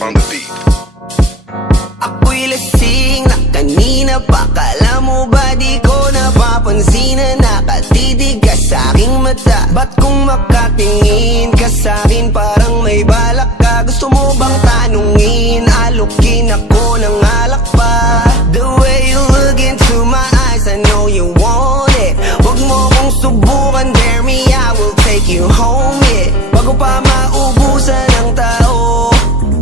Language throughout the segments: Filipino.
on the beat. Ako'y lasing na kanina pa. Kala mo ba di ko napapansin na nakatitig ka sa'king mata? Ba't kung makatingin ka sa'kin parang may balak ka? Gusto mo bang tanungin? Alukin ako ng alak pa. The way you look into my eyes, I know you want it. Huwag mo kong subukan, dare me, I will take you home, yeah. Bago pa maubusan ng tao,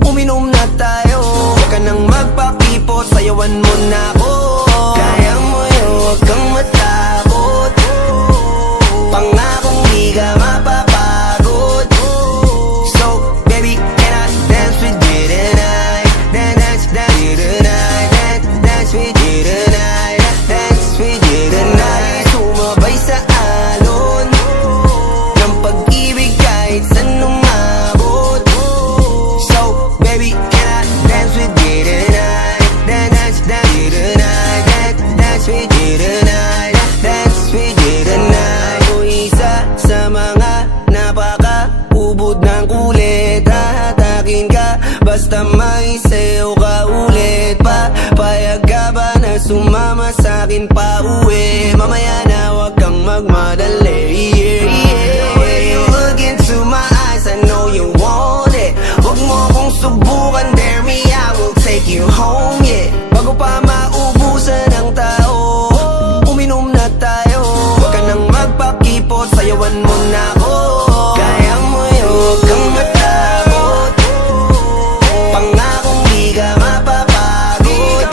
uminom na tayo. Huwag ka nang magpakipot, sayawan mo na ako. Kaya mo yun, huwag kang matakot. Pangakong di ka mapapagod. So, baby, can I dance with you tonight? Dance with you tonight. Dance with you tonight. Dance with you tonight. Sumabay sa alon ng pag-ibig kahit saan umabot. So, baby, can I dance with you tonight? Dance with you tonight. Dance with you tonight. Dance with you tonight. O isa sa mga napaka-ubod ng kulit. Hahatakin ka basta may sayo ka ulit. Papayag ka ba na sumama sa'kin pa uwi? Mamaya na wag kang magmadali, yeah, yeah. The way you look into my eyes, I know you want it. Huwag mo kong subukan, dare me, I will take you home, yeah. Bago pa maubusan ng tao, uminom na tayo. Huwag ka nang magpakipot, sayawan mo na ako. Kaya mo yun, huwag kang matakot. Pangakong di ka mapapagod.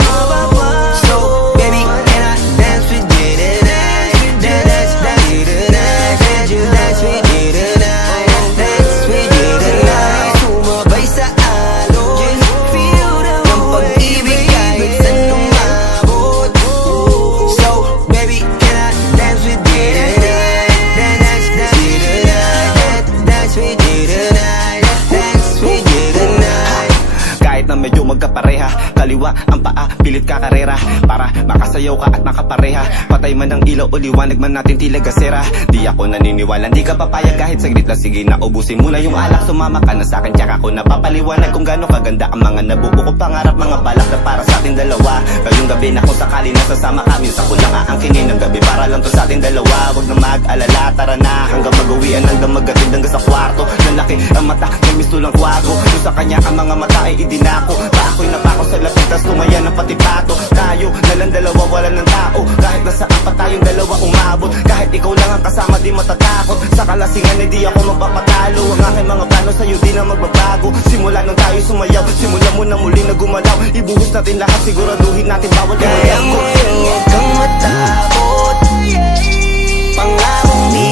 So, baby, can I dance with you tonight? Dance with you tonight. Dance with you tonight. Dance with you tonight. Sumabay sa alon ng pag-ibig kahit saan umabot. So, baby, can I dance with you tonight? Dance with you tonight. Dance with you tonight. Dance with you tonight. Kahit na medyo magkapareha, kaliwa ang paa, pilit ka karera para makasayaw ka at makapareha. Patay man ang ilaw o liwanag man natin tila gasera. Di ako naniniwala, di ka papayag kahit saglit lang. Sige na, ubusin mo na yung alak. Sumama ka na sa'kin, tsaka ako napapaliwanag kung gaano kaganda ang mga nabuo kong pangarap. Mga balak na para sa ating dalawa. Ngayong gabi na kung sakali nasasama kami, sa kulang aangkinin ng gabi para lang to sa ating dalawa. Huwag na mag-alala, tara na hanggang mag-uwian, hanggang magatid hanggang sa kwarto. Lalaki ang mata, may mistulang kwago. Yung sa kanya ang mga mata ay idinako. Ako'y napako sa lapit, tas tumaya ng pati pato. Tayo nalang dalawa, wala ng tao. Kahit nasa apat tayong dalawa umabot. Kahit ikaw lang ang kasama, di matatakot. Sa kalasingan, di ako magpapatalo. Ang aking mga plano sa'yo, di na magbabago. Simula nung tayo sumayaw, simula mo na muli na gumalaw. Ibuhos natin lahat, siguraduhin natin bawal Kaya mo yun, huwag kang matakot. Pangakong di